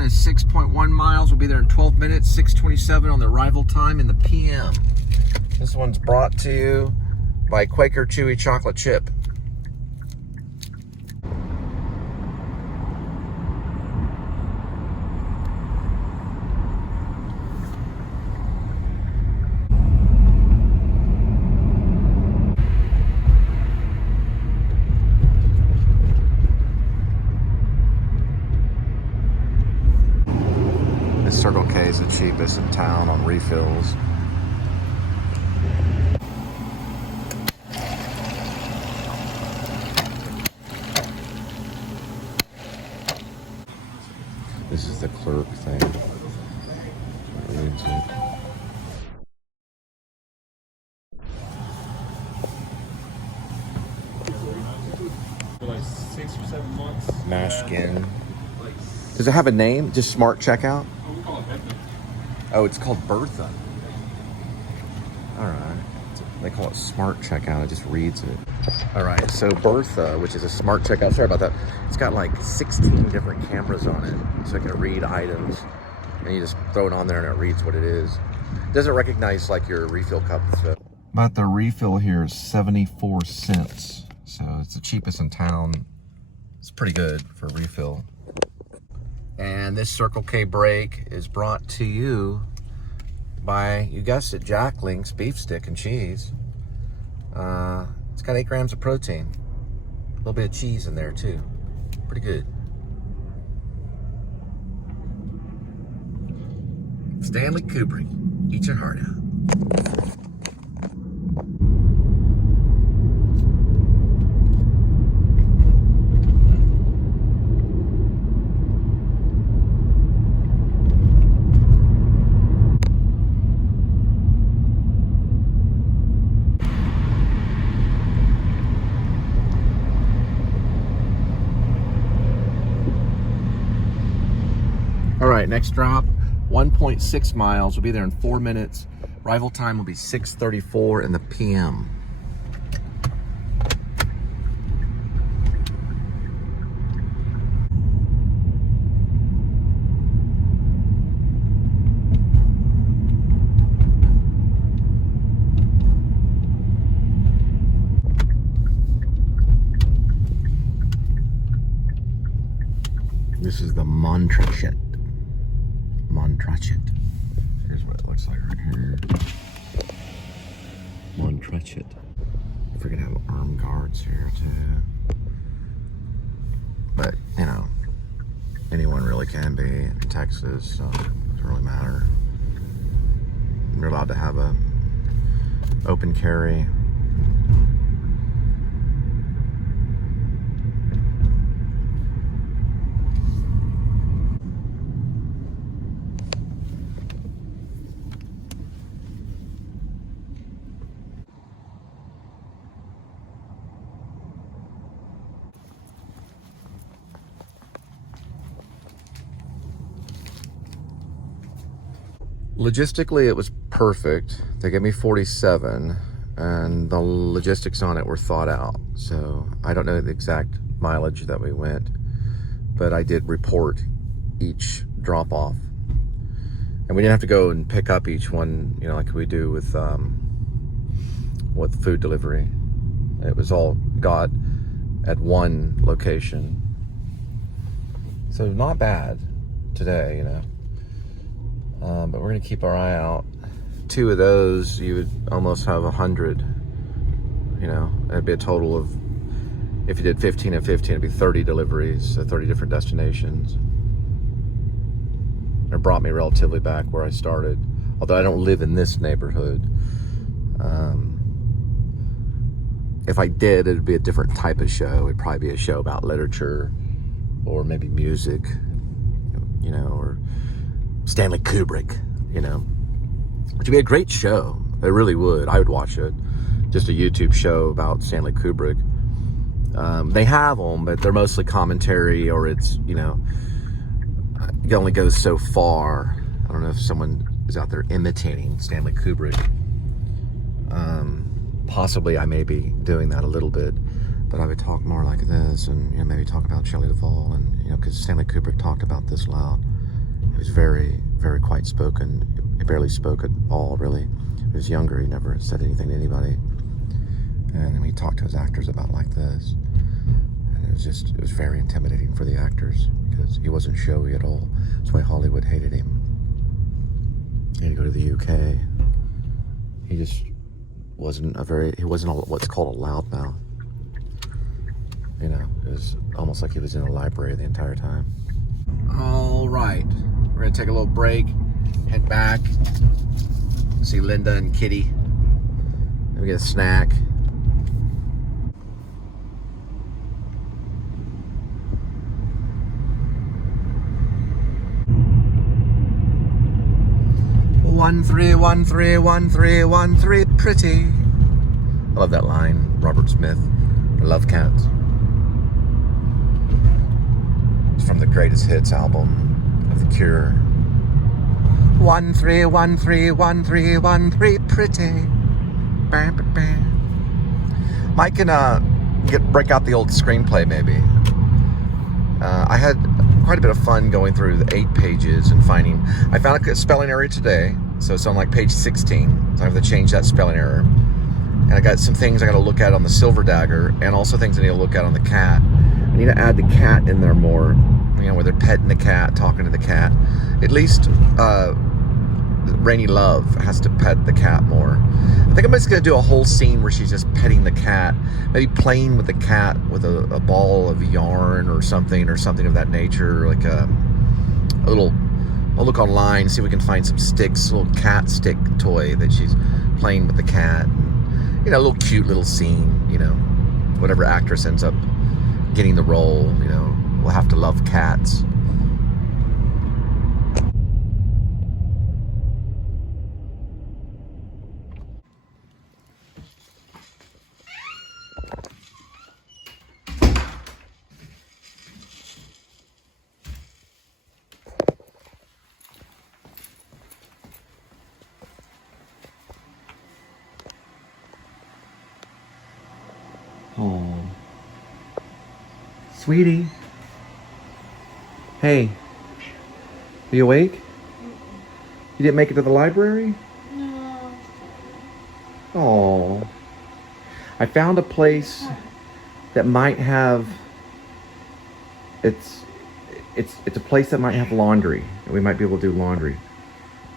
one is 6.1 miles. We'll be there in 12 minutes, 6:27 on the arrival time in the PM. This one's brought to you by Quaker Chewy Chocolate Chip. CircleK is the cheapest in town on refills. This is the clerk thing. For like 6 or 7 months. Mashkin. Does it have a name? Just Smart Checkout? Oh, we call it Bertha. Oh, it's called Bertha. All right. They call it Smart Checkout. It just reads it. All right. So Bertha, which is a Smart Checkout. Sorry about that. It's got like 16 different cameras on it, so it can read items, and you just throw it on there and it reads what it is. It doesn't recognize like your refill cup and stuff. But the refill here is 74 cents, so it's the cheapest in town. It's pretty good for a refill. And this CircleK break is brought to you by, you guessed it, Jack Link's beef stick and cheese. It's got 8 grams of protein. A little bit of cheese in there too. Pretty good. Stanley Kubrick, eat your heart out. All right, next drop, 1.6 miles. We'll be there in 4 minutes. Arrival time will be 6:34 in the PM. This is the Montrachet. Montrachet. Here's what it looks like right here. Montrachet. If we're gonna have armed guards here too. But, you know, anyone really can be in Texas, so it doesn't really matter. We're allowed to have a open carry. Logistically, it was perfect. They gave me 47, and the logistics on it were thought out. So I don't know the exact mileage that we went, but I did report each drop off. And we didn't have to go and pick up each one, you know, like we do with food delivery. It was all got at one location. So not bad today, you know. But we're gonna keep our eye out. 2 of those, you would almost have 100, you know. It'd be a total of, if you did 15 and 15, it'd be 30 deliveries, so 30 different destinations. It brought me relatively back where I started, although I don't live in this neighborhood. If I did, it'd be a different type of show. It'd probably be a show about literature, or maybe music, you know, or Stanley Kubrick, you know. Which would be a great show. It really would. I would watch it. Just a YouTube show about Stanley Kubrick. They have them, but they're mostly commentary, or it's, you know, it only goes so far. I don't know if someone is out there imitating Stanley Kubrick. Possibly I may be doing that a little bit, but I would talk more like this, and, you know, maybe talk about Shelley Duvall, and, you know, because Stanley Kubrick talked about this a lot. was very, very quiet spoken. He barely spoke at all, really. He was younger, he never said anything to anybody. And he talked to his actors about like this. And it was very intimidating for the actors because he wasn't showy at all. That's why Hollywood hated him. He had to go to the UK. He just wasn't what's called a loudmouth. You know, it was almost like he was in a library the entire time. All right, we're gonna take a little break, head back, see Linda and Kitty. Then we get a snack. One three one three one three one three pretty. I love that line, Robert Smith. I love cats. It's from the Greatest Hits album of The Cure. 1 3 1 3 1 3 1 3 pretty. Bam, bam, bam. Mike can break out the old screenplay maybe. I had quite a bit of fun going through the 8 pages and finding. I found a spelling error today, so it's on like page 16. So I have to change that spelling error. And I got some things I got to look at on the Silver Dagger, and also things I need to look at on the cat. I need to add the cat in there more, you know, where they're petting the cat, talking to the cat. At least Rainy Love has to pet the cat more. I think I'm just going to do a whole scene where she's just petting the cat, maybe playing with the cat with a ball of yarn or something of that nature, like a little. I'll look online, see if we can find some sticks, a little cat stick toy that she's playing with the cat. You know, a little cute little scene, you know, whatever actress ends up getting the role, you know, will have to love cats. Oh, sweetie. Hey, are you awake? You didn't make it to the library? No. Oh, I found a place that might have. It's a place that might have laundry. We might be able to do laundry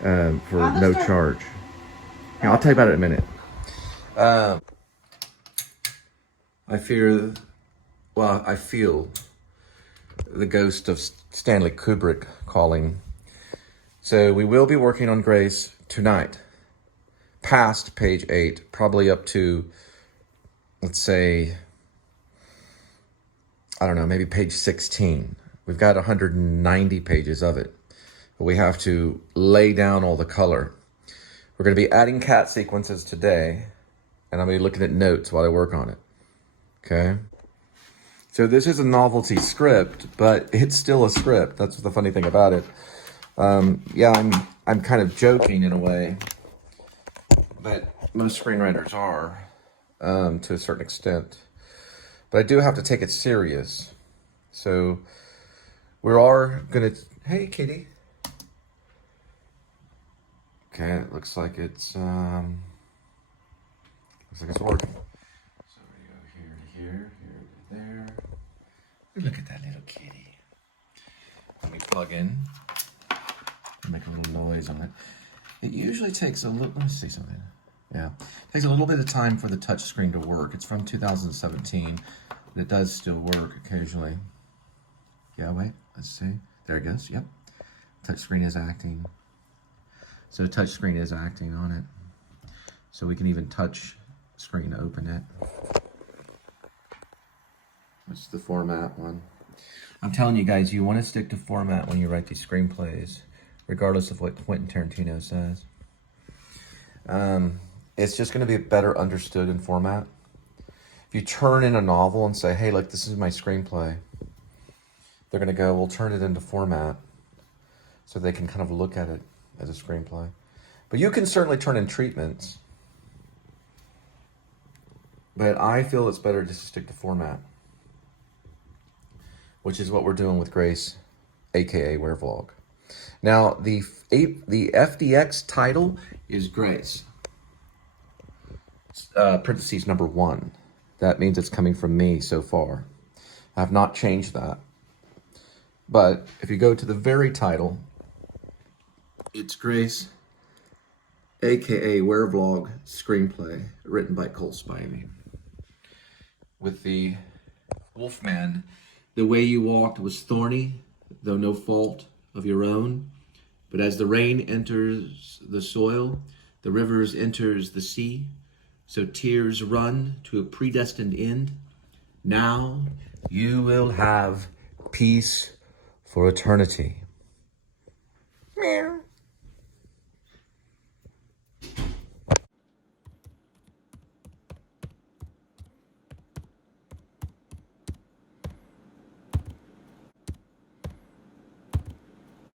for no charge. Yeah, I'll tell you about it in a minute. I feel the ghost of Stanley Kubrick calling. So we will be working on Grace tonight, past page 8, probably up to, let's say, I don't know, maybe page 16. We've got 190 pages of it, but we have to lay down all the color. We're going to be adding cat sequences today, and I'm going to be looking at notes while I work on it. Okay? So this is a novelty script, but it's still a script. That's the funny thing about it. Yeah, I'm kind of joking in a way, but most screenwriters are, to a certain extent. But I do have to take it serious. So we are gonna. Hey, kitty. Okay, it looks like it's working. So we go here to here, here to there. Look at that little kitty. Let me plug in. Make a little noise on it. It usually takes a little. Let me see something. Yeah, it takes a little bit of time for the touch screen to work. It's from 2017, but it does still work occasionally. Yeah, wait, let's see. There it goes. Yep, touch screen is acting. So touch screen is acting on it. So we can even touch screen to open it. That's the format one. I'm telling you guys, you want to stick to format when you write these screenplays, regardless of what Quentin Tarantino says. It's just going to be better understood in format. If you turn in a novel and say, hey, look, this is my screenplay, they're going to go, we'll turn it into format so they can kind of look at it as a screenplay. But you can certainly turn in treatments. But I feel it's better just to stick to format, which is what we're doing with Grace, aka Werevlog. Now, the FDX title is Grace. Parentheses number 1. That means it's coming from me so far. I have not changed that. But if you go to the very title, it's Grace, aka Werevlog Screenplay, written by Cole Spivey. With the Wolfman, the way you walked was thorny, though no fault of your own. But as the rain enters the soil, the rivers enters the sea, so tears run to a predestined end. Now you will have peace for eternity. Meow.